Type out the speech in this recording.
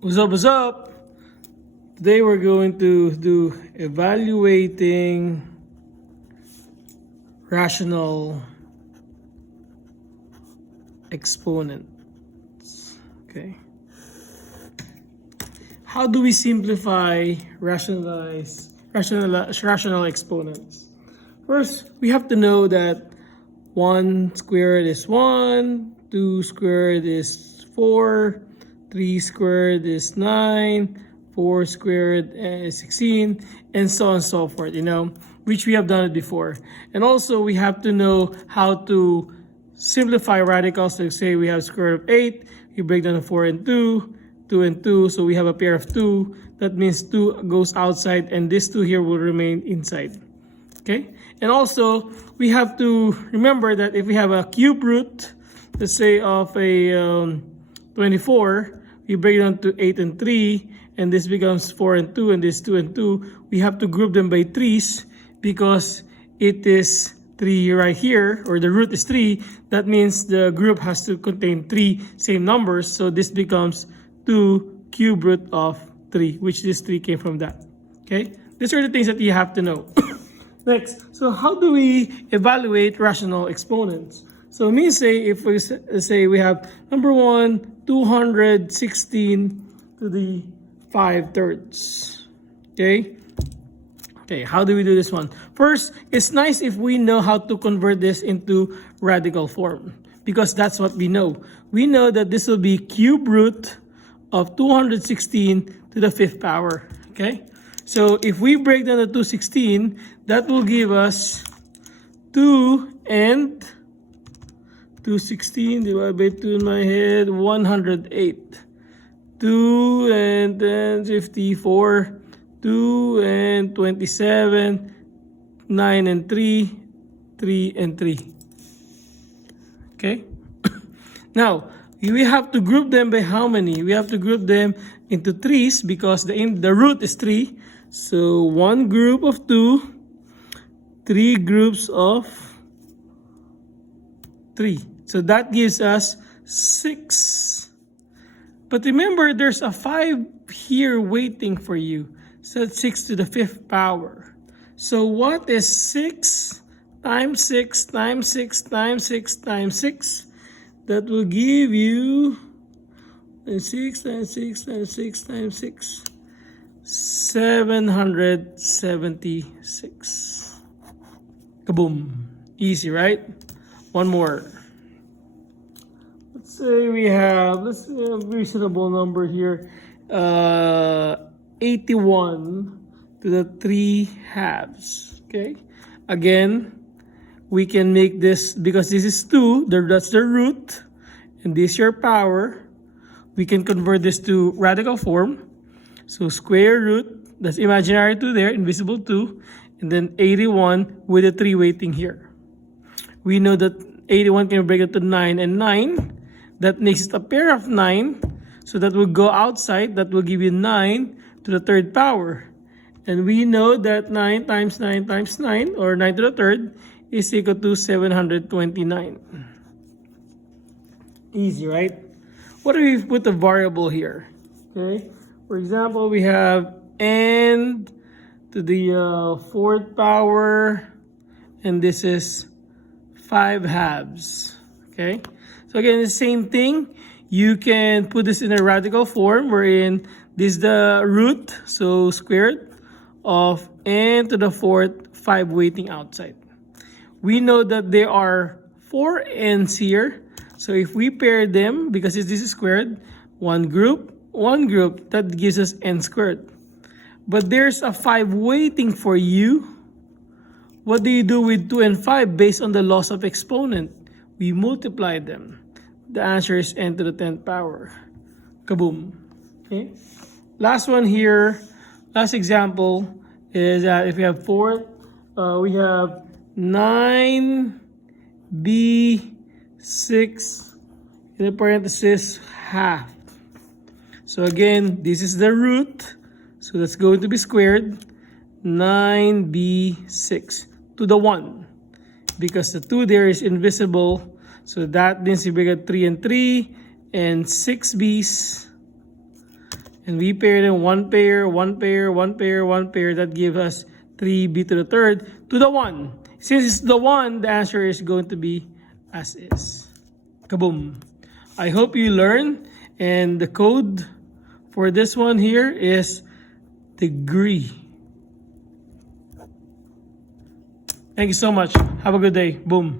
What's up, what's up? Today we're going to do evaluating rational exponents. Okay. How do we simplify rational exponents? First, we have to know that 1 squared is 1, 2 squared is 4, 3 squared is 9, 4 squared is 16, and so on and so forth, which we have done it before. And also, we have to know how to simplify radicals. So say we have square root of 8, we break down to 4 and 2, 2 and 2, so we have a pair of 2. That means 2 goes outside, and this 2 here will remain inside. Okay? And also, we have to remember that if we have a cube root, let's say of a 24, we break it down to 8 and 3, and this becomes 4 and 2, and this 2 and 2. We have to group them by 3s because it is 3 right here, or the root is 3. That means the group has to contain 3 same numbers, so this becomes 2 cube root of 3, which this 3 came from that. Okay? These are the things that you have to know. Next, so how do we evaluate rational exponents? So let me say, if we say we have number 1, 216 to the 5/3. Okay? Okay, how do we do this one? First, it's nice if we know how to convert this into radical form, because that's what we know. We know that this will be cube root of 216 to the 5th power. Okay? So if we break down the 216, that will give us 2 and 216 divided by 2 in my head, 108. 2 and then 54, 2 and 27, 9 and 3, 3 and 3. Okay? Now, we have to group them by how many? We have to group them into 3s because the root is 3. So 1 group of 2, 3 groups of 3. So that gives us 6. But remember, there's a 5 here waiting for you. So that's 6 to the 5th power. So what is 6 times 6 times 6 times 6 times 6? That will give you 6 times 6 times 6 times 6. 776. Kaboom. Easy, right? One more. Let's say we have, a reasonable number here. 81 to the 3/2. Okay? Again, we can make this, because this is 2, that's the root, and this is your power. We can convert this to radical form. So square root, that's imaginary 2 there, invisible 2, and then 81 with a 3 waiting here. We know that 81 can break it to 9 and 9. That makes it a pair of 9. So that will go outside. That will give you 9 to the 3rd power. And we know that 9 times 9 times 9, or 9 to the 3rd, is equal to 729. Easy, right? What if we put a variable here? Okay. For example, we have n to the 4th power, and this is 5/2. Okay? So again, the same thing. You can put this in a radical form, wherein this is the root, so squared, of n to the 4th, 5 waiting outside. We know that there are 4 n's here. So if we pair them, because this is squared, one group, that gives us n squared. But there's a 5 waiting for you. What do you do with 2 and 5 based on the laws of exponent? We multiply them. The answer is n to the 10th power. Kaboom. Okay. Last one here, last example is that if we have 4, we have 9b6 in the parenthesis half. So again, this is the root. So that's going to be squared. 9b6 to the 1. Because the 2 there is invisible. So that means we get 3 and 3 and 6 b's And we pair them one pair, one pair, one pair, one pair. That gives us 3b to the third to the 1. Since it's the 1, the answer is going to be as is. Kaboom. I hope you learn. And the code for this one here is degree. Thank you so much. Have a good day. Boom.